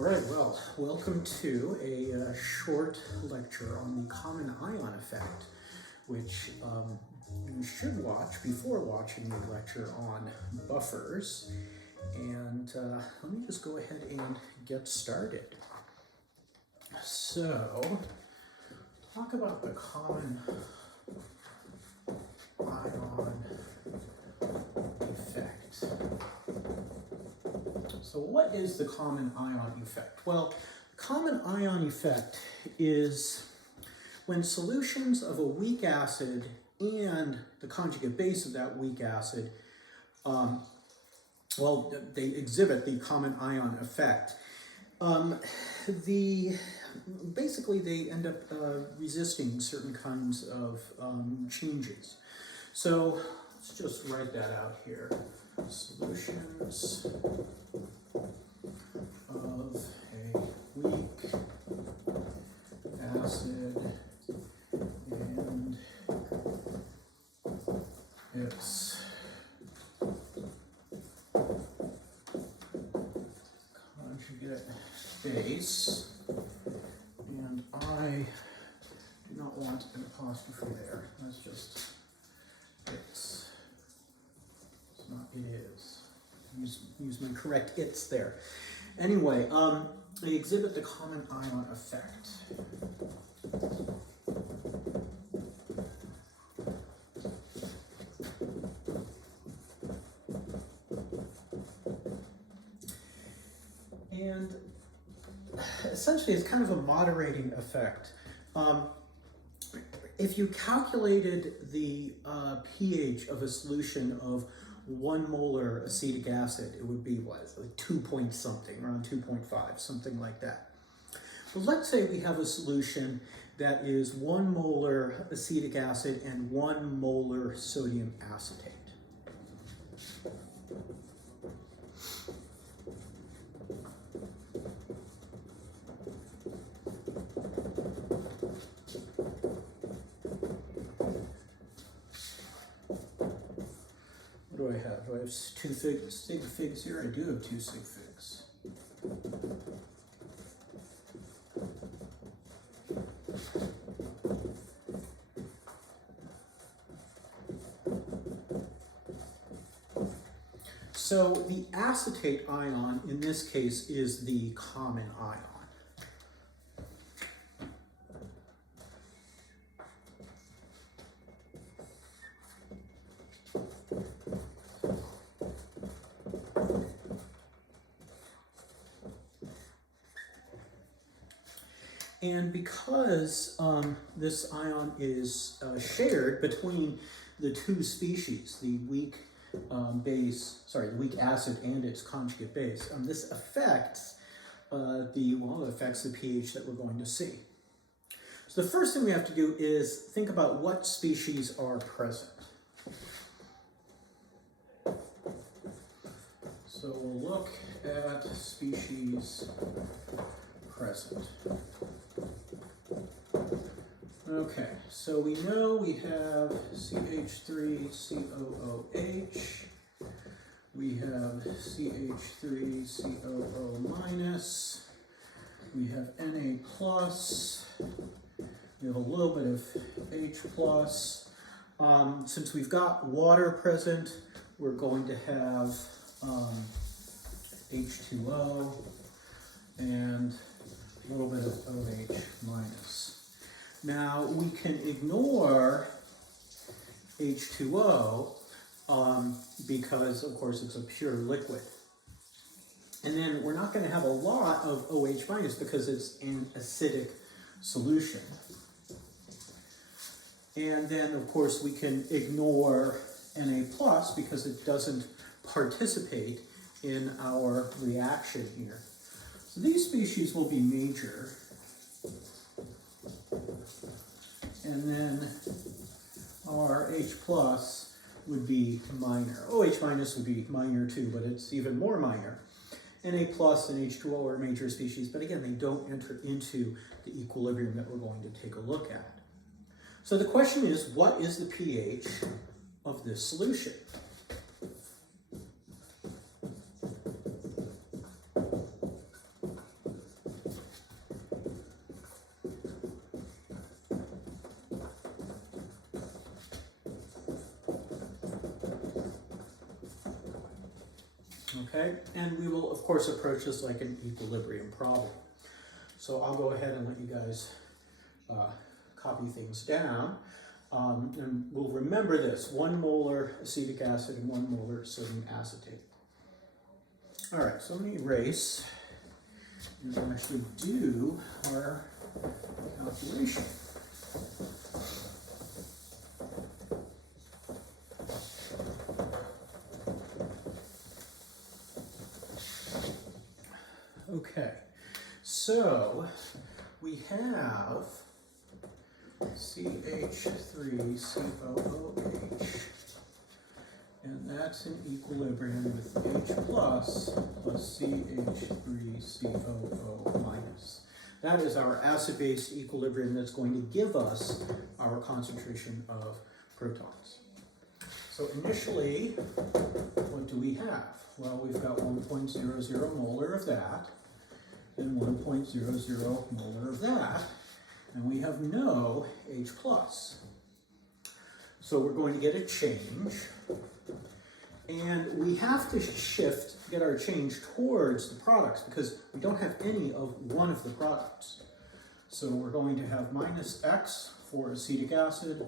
All right, well, welcome to a short lecture on the common ion effect, which you should watch before watching the lecture on buffers. And let me just go ahead and get started. So, talk about the common ion effect. So what is the common ion effect? Well, the common ion effect is when solutions of a weak acid and the conjugate base of that weak acid, they exhibit the common ion effect. Basically, they end up resisting certain kinds of changes. So let's just write that out here. Solutions of a weak acid and its conjugate base, and I do not want an apostrophe there. That's just it's not it is. Use my correct it's there. Anyway, they exhibit the common ion effect. And essentially, it's kind of a moderating effect. If you calculated the pH of a solution of 1 molar acetic acid, it would be what, like 2 point something, around 2.5, something like that. But let's say we have a solution that is 1 molar acetic acid and 1 molar sodium acetate. What do I have? Do I have two sig figs here? I do have 2 sig figs. So the acetate ion in this case is the common ion. And because this ion is shared between the 2 species, the weak the weak acid and its conjugate base, this affects it affects the pH that we're going to see. So the first thing we have to do is think about what species are present. So we'll look at species present. Okay, so we know we have CH3COOH, we have CH3COO minus, we have Na plus, we have a little bit of H plus. Since we've got water present, we're going to have H2O and a little bit of OH minus. Now we can ignore H2O because of course it's a pure liquid. And then we're not going to have a lot of OH minus because it's an acidic solution. And then of course we can ignore Na plus because it doesn't participate in our reaction here. So these species will be major. And then our H plus would be minor. OH minus would be minor too, but it's even more minor. Na plus and H2O are major species, but again, they don't enter into the equilibrium that we're going to take a look at. So the question is, what is the pH of this solution? Okay, and we will of course approach this like an equilibrium problem. So I'll go ahead and let you guys copy things down. And we'll remember this: 1 molar acetic acid and 1 molar sodium acetate. All right, so let me erase and we'll actually do our calculation. Okay, so we have CH3COOH, and that's in equilibrium with H plus CH3COO minus. That is our acid-base equilibrium that's going to give us our concentration of protons. So initially, what do we have? Well, we've got 1.00 molar of that, and 1.00 molar of that, and we have no H plus. So we're going to get a change, and we have to get our change towards the products because we don't have any of one of the products. So we're going to have minus X for acetic acid,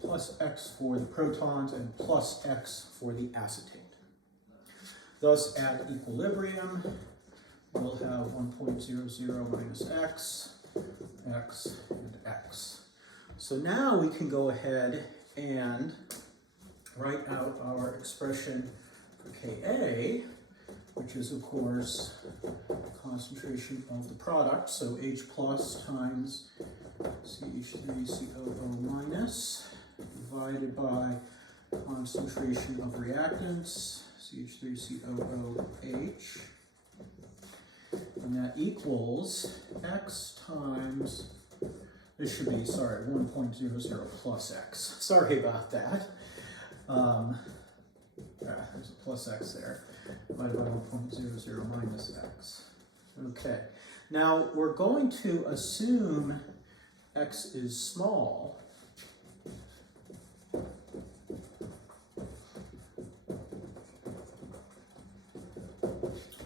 plus X for the protons, and plus X for the acetate. Thus, at equilibrium, we'll have 1.00 minus X, X, and X. So now we can go ahead and write out our expression for Ka, which is, of course, concentration of the product. So H plus times CH3COO minus divided by concentration of reactants, CH3COOH. And that equals X times, this should be, 1.00 plus X. Sorry about that. There's a plus X there, divided by 1.00 minus X. Okay, now we're going to assume X is small.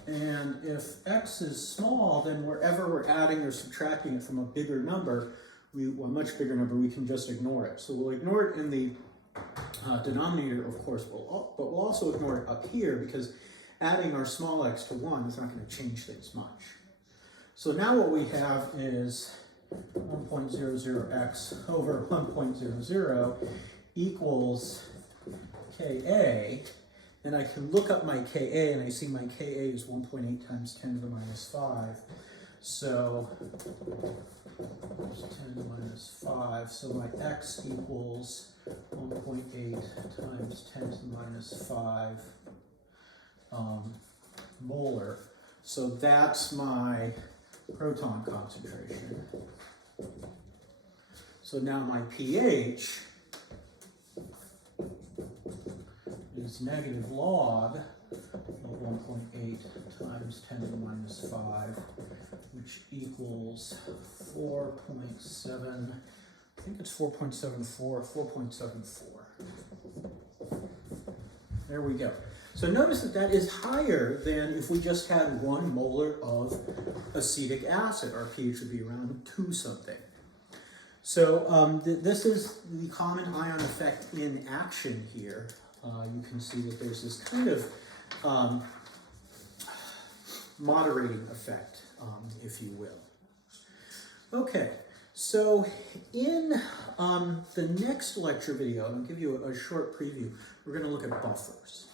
And if X is small, then wherever we're adding or subtracting it from a bigger number, a much bigger number, we can just ignore it. So we'll ignore it in the denominator, of course, but we'll also ignore it up here because adding our small x to 1 is not going to change things much. So now what we have is 1.00x over 1.00 equals Ka, and I can look up my Ka, and I see my Ka is 1.8 times 10 to the minus 5. So 10 to the minus 5, so my x equals 1.8 times 10 to the minus 5 molar. So that's my proton concentration. So now my pH is negative log of 1.8 times 10 to the minus 5, which equals 4.7, I think it's 4.74. There we go. So notice that that is higher than if we just had 1 molar of acetic acid. Our pH would be around 2 something. So this is the common ion effect in action here. You can see that there's this kind of moderating effect, if you will. Okay, so in the next lecture video, and I'll give you a short preview, we're going to look at buffers.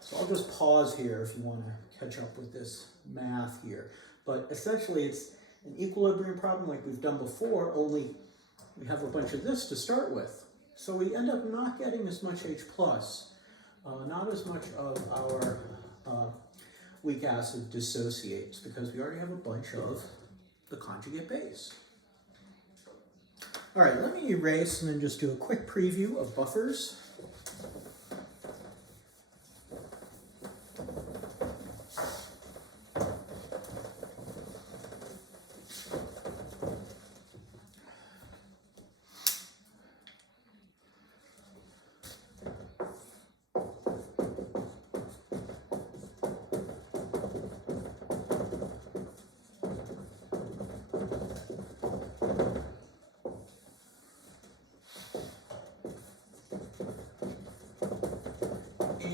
So I'll just pause here if you want to catch up with this math here. But essentially it's an equilibrium problem like we've done before, only we have a bunch of this to start with. So we end up not getting as much H+, not as much of our weak acid dissociates because we already have a bunch of the conjugate base. All right, let me erase and then just do a quick preview of buffers.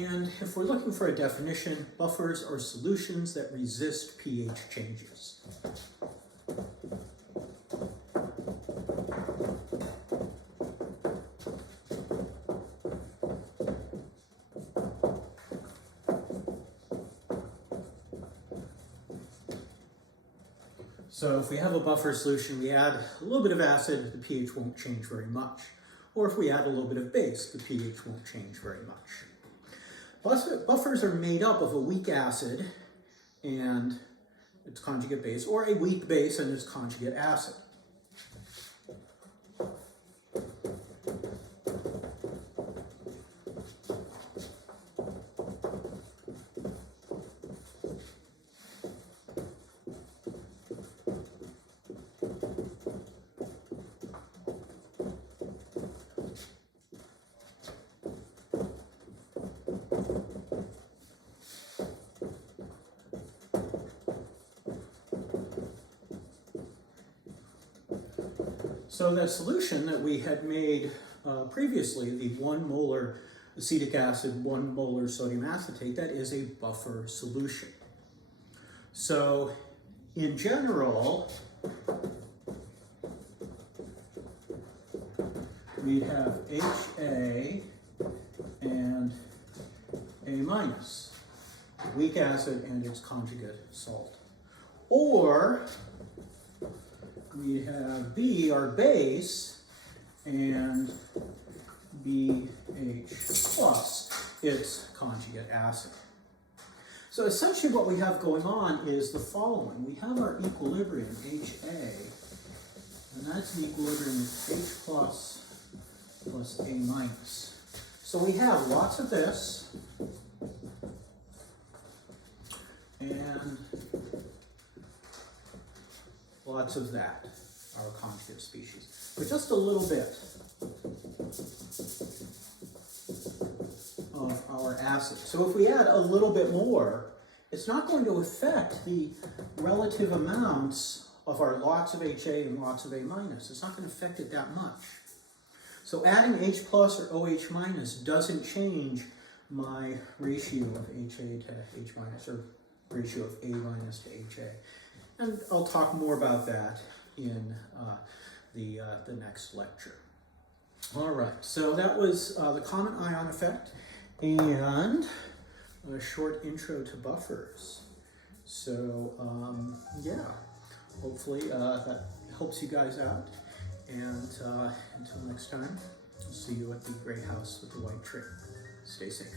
and if we're looking for a definition, buffers are solutions that resist pH changes. So if we have a buffer solution, we add a little bit of acid, the pH won't change very much. Or if we add a little bit of base, the pH won't change very much. Buffers are made up of a weak acid and its conjugate base, or a weak base and its conjugate acid. So the solution that we had made previously, the 1 molar acetic acid, 1 molar sodium acetate, that is a buffer solution. So in general, we have HA and A minus, weak acid and its conjugate salt. Or we have B, our base, and BH plus its conjugate acid. So essentially what we have going on is the following. We have our equilibrium, HA, and that's the equilibrium of H plus plus A minus. So we have lots of this, and lots of that, our conjugate species. But just a little bit of our acid. So if we add a little bit more, it's not going to affect the relative amounts of our lots of HA and lots of A minus. It's not going to affect it that much. So adding H plus or OH minus doesn't change my ratio of HA to H minus, or ratio of A minus to HA. And I'll talk more about that in the next lecture. All right, so that was the common ion effect and a short intro to buffers. So yeah, hopefully that helps you guys out. And until next time, I'll see you at the gray house with the white tree. Stay safe.